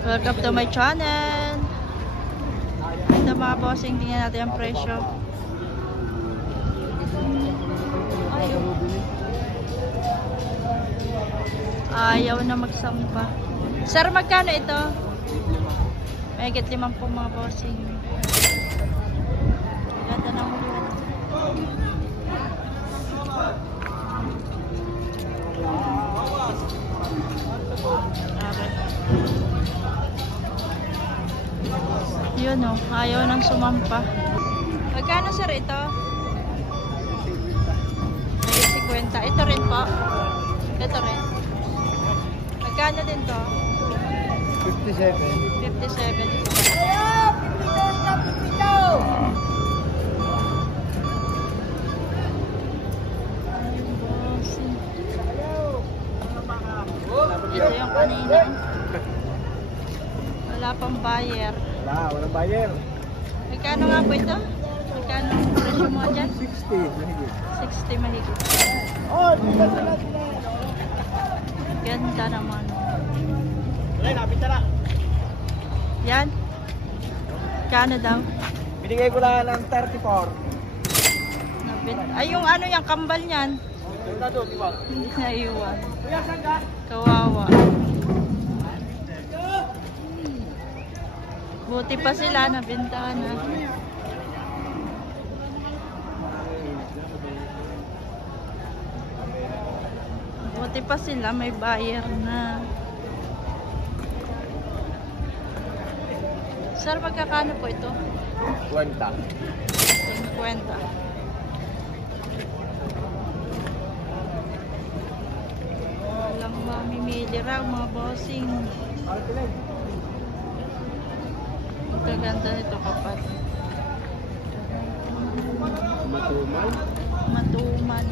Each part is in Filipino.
Welcome to my channel. Ito mga bossing, tingnan natin ang presyo. Ayaw na magsampa. Sir, magkano ito? Mahigit 5 mga bossing. Ganda ng ulo. Yun o, ayaw nang sumampa. Magkano sir ito? 50. Ito rin po. Ito rin. Magkano din to? 57. 57. Ito yung kanina. Wala pang buyer. Walang buyer. Magkano nga po ito? Magkano ang presyo mo dyan? 60 mahigit. 60 mahigit. Oh, sila. Ganda naman. Wala, napita na. Yan. Kano daw? Binigay ko lang ng 34. Ay, yung ano yung kambal niyan. Wala doon, di ba? Hindi na iwan. Kuya, saan ka? Kawawa. Buti pa sila, nabintahan na. Buti pa sila, may buyer na. Sir, magkakano po ito? 50. 50. Walang mamimili raw mga bossing. Ang ganda nito kapag Matumal. matuman.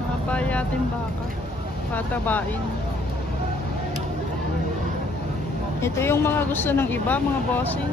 Nakapayatin baka patabain. Ito yung mga gusto ng iba, mga bossing,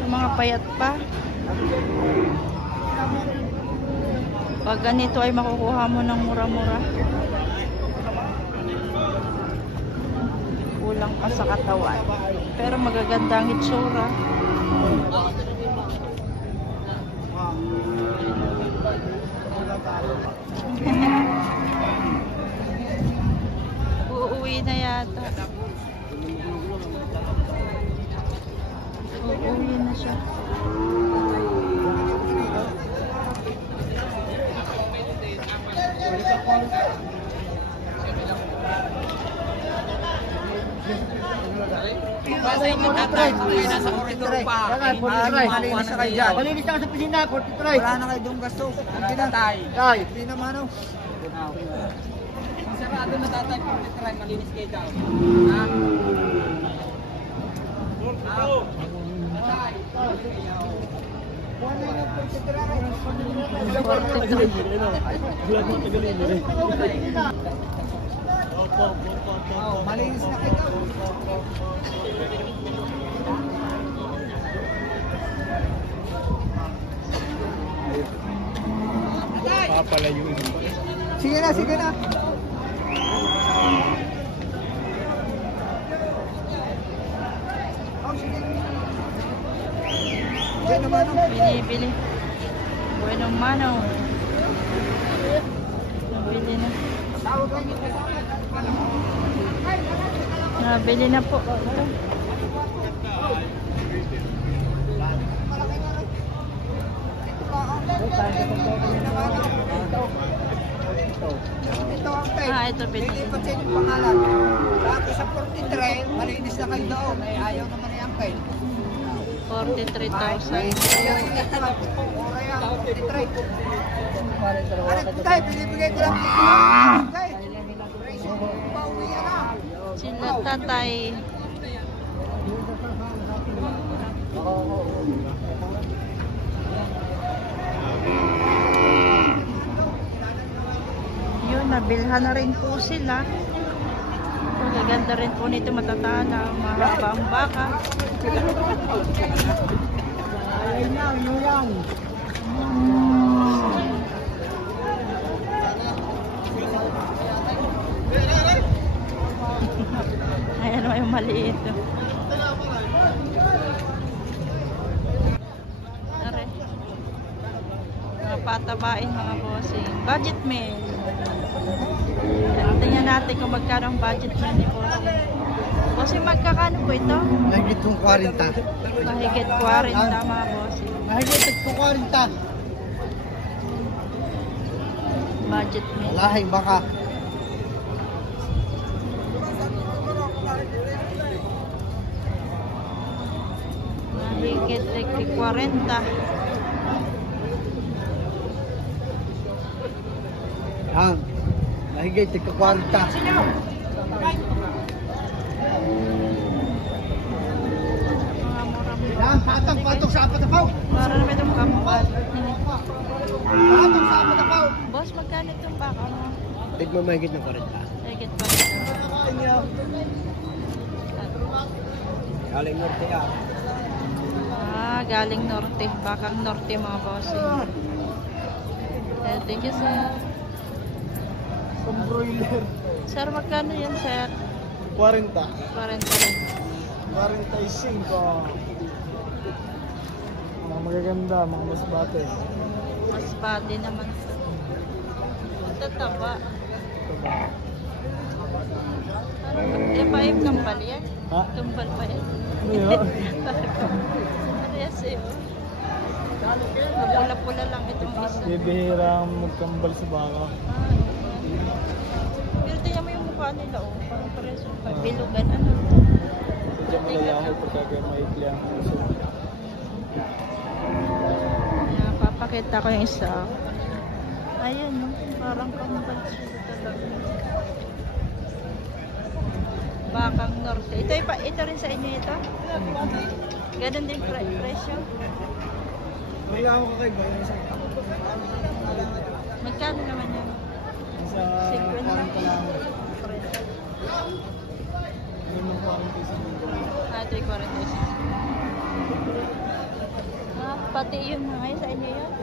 yung mga payat pa. Pag ganito ay makukuha mo ng mura-mura. Kulang pa sa katawan, pero magaganda ang itsura. Uuwi na yata. Uuwi na siya. Nasa 43 pa. Malinis na kayo dyan. Malinis na sa pisina, 43. Wala na kayo doon gasto. Hindi na tayo. Hindi naman o. Sarado na tatay, 43. Malinis kayo dyan. Ha? Malinis na kayo. Papalayuin. Sige na, sige na. Binibili. Bueno mano. Nabili na. Nabili na po. Ito. Ito binili. Ito yung pangalan. Dati sa 43, malinis na kayo doon. Ayaw naman yung kay. 43,000. Sila tatay. Yun, nabilhan na rin po sila. Magaganda rin po nito, matatana, mahaba ang baka. Ayun na, lang. Ayan o, yung maliit. Tara. Mga patabain mga bossing. Budget meal. Tingnan natin kung magkano ang budget meal ni bossing. Bossing, magkakano po ito? Mahigit kong 40. Mahigit 40 mga bossing. Mahigit kong 40. Budget meal. Lahing baka. Mahigit 40. Yan. Mahigit kong 40. Mga mura-mura. Yan, patong sa apat na pao. Para naman itong kambal. Patong sa apat na pao. Boss, magkano itong baka mo? Tignan mahigit ng 40. Mahigit pa. Galing norte yan. Galing norte. Bakang norte mga bossing. Thank you, sir. Broiler. Sir, magkano yan, sir? 40. 40 rin. 45. Mga magaganda, mga masbate. Mas pati naman. Ito taba. Pa yung kambal yan? Ha? Kambal pa yan? Ano yun? Parehas eh. Pula-pula lang itong isa. Bibihirang magkambal sa baka. Pero tingnan mo yung mukha nila, oh. Parang parehas yung pagbilugan. Ano? Sadya malalaho pagka maikli ang puso. Ayan, papakita ko yung isa. Ayun, no? Parang kambal siya talaga. Bakang norte. Ito rin sa inyo ito? Ganon din presyo? Kailangan ko kay Boy. Magkano naman yan? Sa 50 lang. 40 lang. Ito yung 46. Pati yun na ngayon sa inyo yun?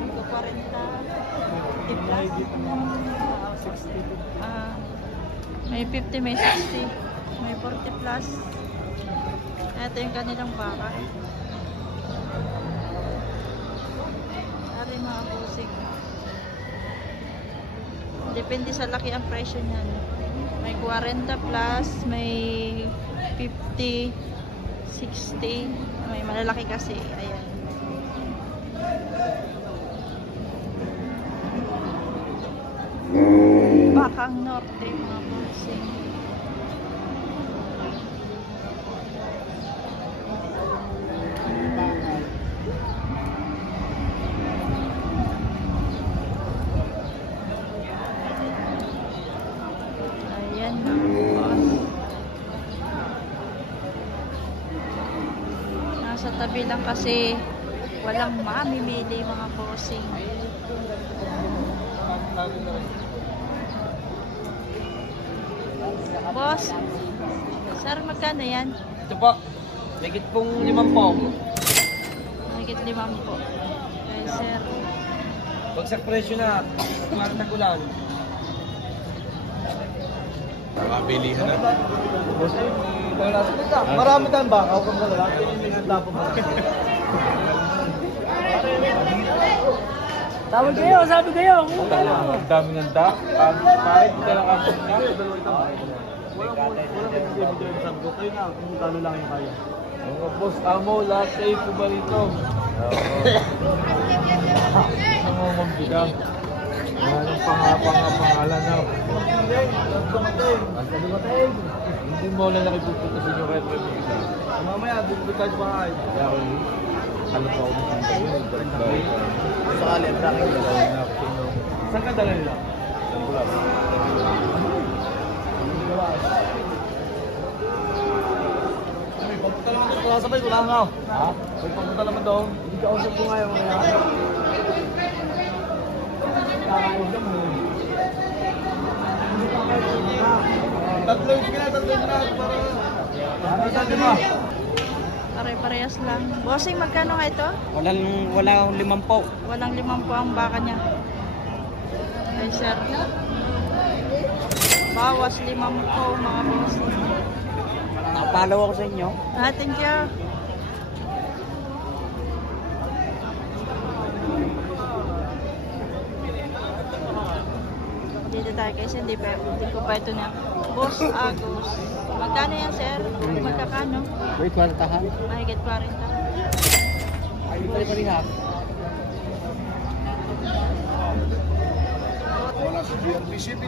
Ito 40. 50 plus? 60. May 50, may 60. May 40 plus. Ito yung kanilang baka. Ari mga busing. Depende sa laki ang presyo niyan. May 40 plus, may 50, 60. May malalaki kasi. Ayan. Bakang norte mga busing. Ayan mga boss. Nasa tabi lang kasi walang mamimili mga bossing. Boss, sir, magkano yan? Ito po, higit pong 5 po. Higit 5 po. Okay, sir. Bagsak presyo na, kumarin na gulan. Mabilihan na. Marami tayong baka. Ako kung wala. Pinimiganda po ba? Tawag kayo, sabi kayo. Ang dami ng dak. Kahit dalang ang Walang bibigyan sa sabi ko. Kayo na, kung talo lang yung kaya. mga boss, amo, lahat kayo po ba rito? Ang mga mambigang. Anong pangalan na? Hindi mo lang nakipupunta sa inyo kahit may mga. Mamaya, bibigyan tayo sa bahay. Kaya ako, ano pa ako ng Sakali, ang tracking nila. Saan ka dala nila? Saan ko lang? May pagpunta naman doon. Wala sabay, wala nga. Ha? May pagpunta naman doon. Hindi ka usap ko ngayon. Tatlo yung tatlo na para... Sabi mo. Pare-parehas lang. Bossing, magkano nga ito? Walang 50. Walang 50 ang baka niya. Ay, sir. Bawas 50 mga bossing. Nakapalaw ako sa inyo. Thank you. Dito tayo kasi hindi ko pa ito na. Boss Agus. Magkano yan, sir? Magkakano? Wait, kwartahan. Mahigit 40. Ay, pare-pareha.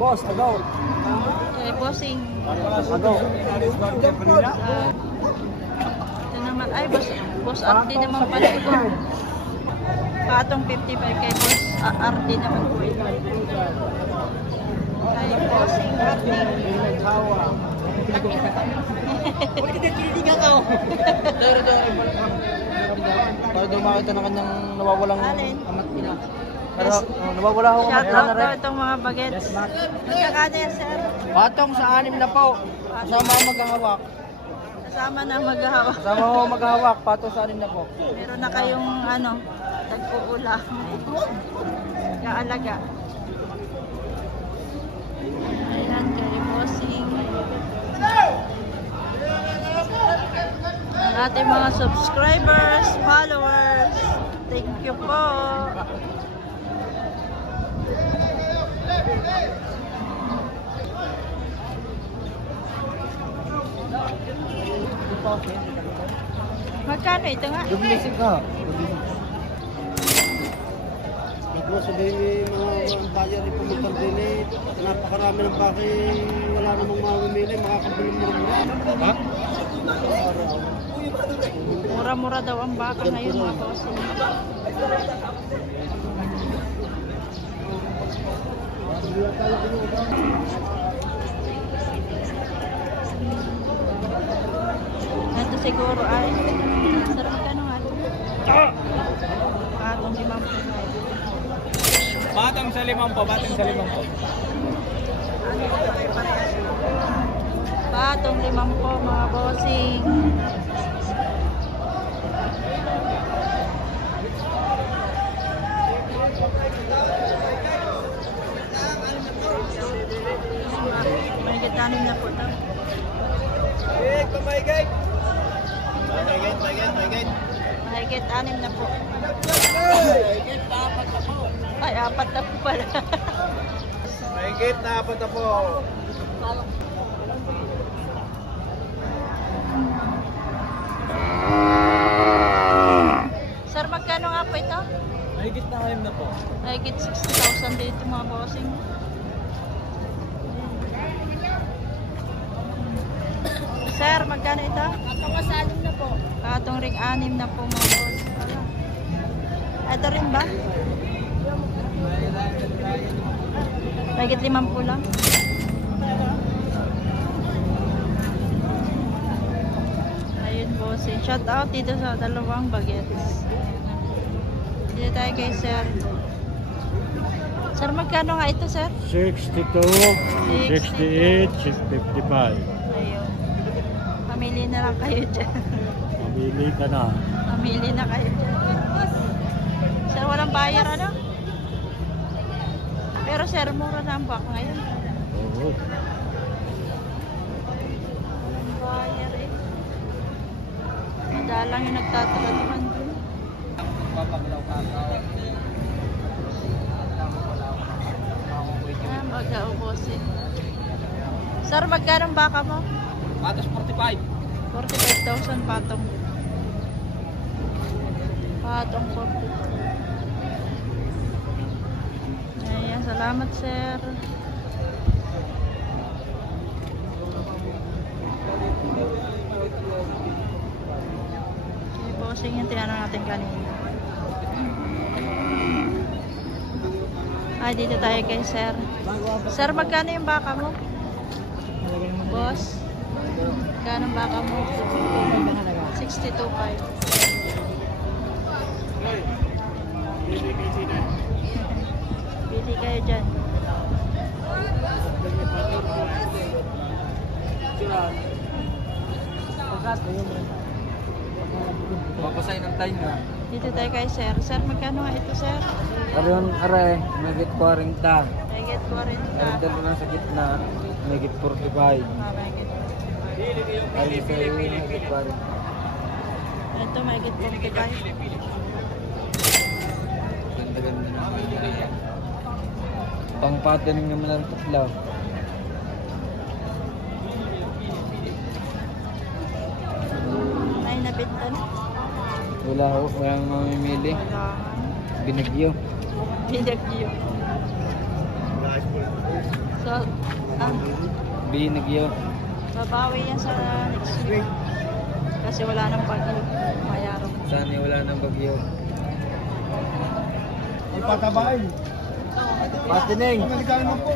Boss, agaw. Bossing. Agaw. Ito naman. Ay, boss RD naman pala ito. Patong 55 kay boss RD naman po ito. Kay bossing RD. Huwag ka nagkiligan ka. Para daw makita ng kanyang nawawalang Alin? amat ina. Pero nawawala ako Shout amat out na daw rin. itong mga bagets. Magkakano yan, sir? Patong sa 6 na po. Kasama ang maghahawak. Kasama na maghahawak. Kasama ko maghahawak. Patong sa 6 na po. Meron na kayong tagpuula. Kaalaga. Ayan, kay bossing. Ang ating mga subscribers, followers. Thank you po. Magkano ito nga? Dumilisip ka. Ako sabihin mga buyer ni pumunta din eh. Napakarami ng baki. Wala namang mamimili. Makakabili mo naman. Ha? Mura-mura daw ang baka ngayon mga bossing. Ito siguro ay sarap magkano nga ito? Patong 50 nga ito. Batang sa 5 po, batang sa 5 po. Patong 50 mga bossing. May gitanin na po ito. Mahigit 6 na po. Ay, 4 na po pala. Mahigit na 4 na po. Sir, magkano nga po ito? Mahigit na 6 na po. Mahigit 60,000 dito mga bossing. Sir, magkano ito? Katong sa 6 na po. Katong ring 6 na po mga boss. Ito rin ba? Mahigit 50 lang. Ayun bossing. Shout out dito sa dalawang bagets. Dito tayo kay sir. Sir, magkano nga ito, sir? 62, 68, 55. Ayun. Pamili na lang kayo dyan. Mamili ka na. Pamili na kayo dyan. Sir, walang bayar, ano? Pero sir, mura na ang bak ngayon. Oo. Walang bayar eh. Madalang yung nagtatraduhan dun. Mag-aubosin. Sir, magkano ang baka mo? Patos 45. 45,000 patong. Patong 45. Ayan, salamat sir. Bossing yung tinanong natin kanina. Ay, dito tayo kay sir. Sir, magkano yung baka mo? Boss? Magkano ang baka mo? 62.5. Pili kayo dyan. time na. Dito tayo kay sir. Sir, magkano nga ito, sir? Karoon, are, magit 40. I get 40. Ang dalawa na sa gitna, magit 45. I get 45. Ay, sa iyo, magit 40. Ito, may get 45. Ganda-ganda na. Pang-patterning naman ang tutlaw. May nabinta na. Wala ho, walang mamimili. Wala. Binagyo. Binagyo. So, Binagyo. babawi yan sa next week. Kasi wala nang bagyo. Mayroon. Sana wala nang bagyo. Ipatabain. Patining. Pagkalitan mo po.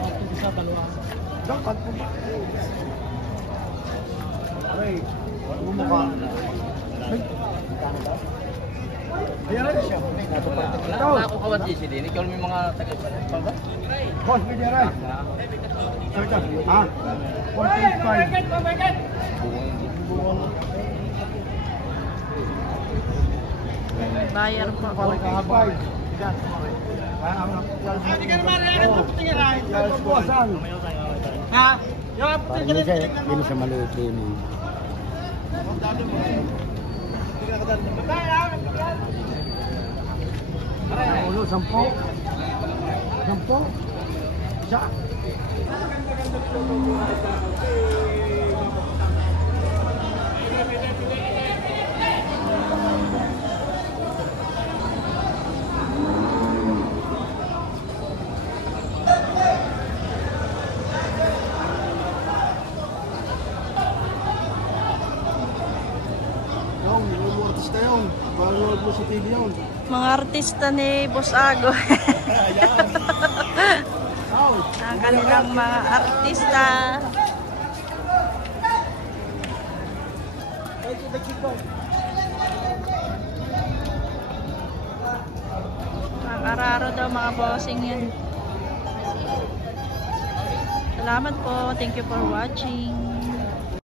Dapat po. Aray, bumukha. Ayan rin siya. Wala ako kawat si din. Ikaw may mga taga-pagba? Boss, may diyan rin. Ha? 45. Bayar po. 45. Hindi ka naman rin ito tingin ay. Ha? Hindi siya maliit din. Ulo, 10. 10. Isa. Mga artista ni Boss Ago. Ang kanilang mga artista. Ang araro daw mga bossing yan. Salamat po. Thank you for watching.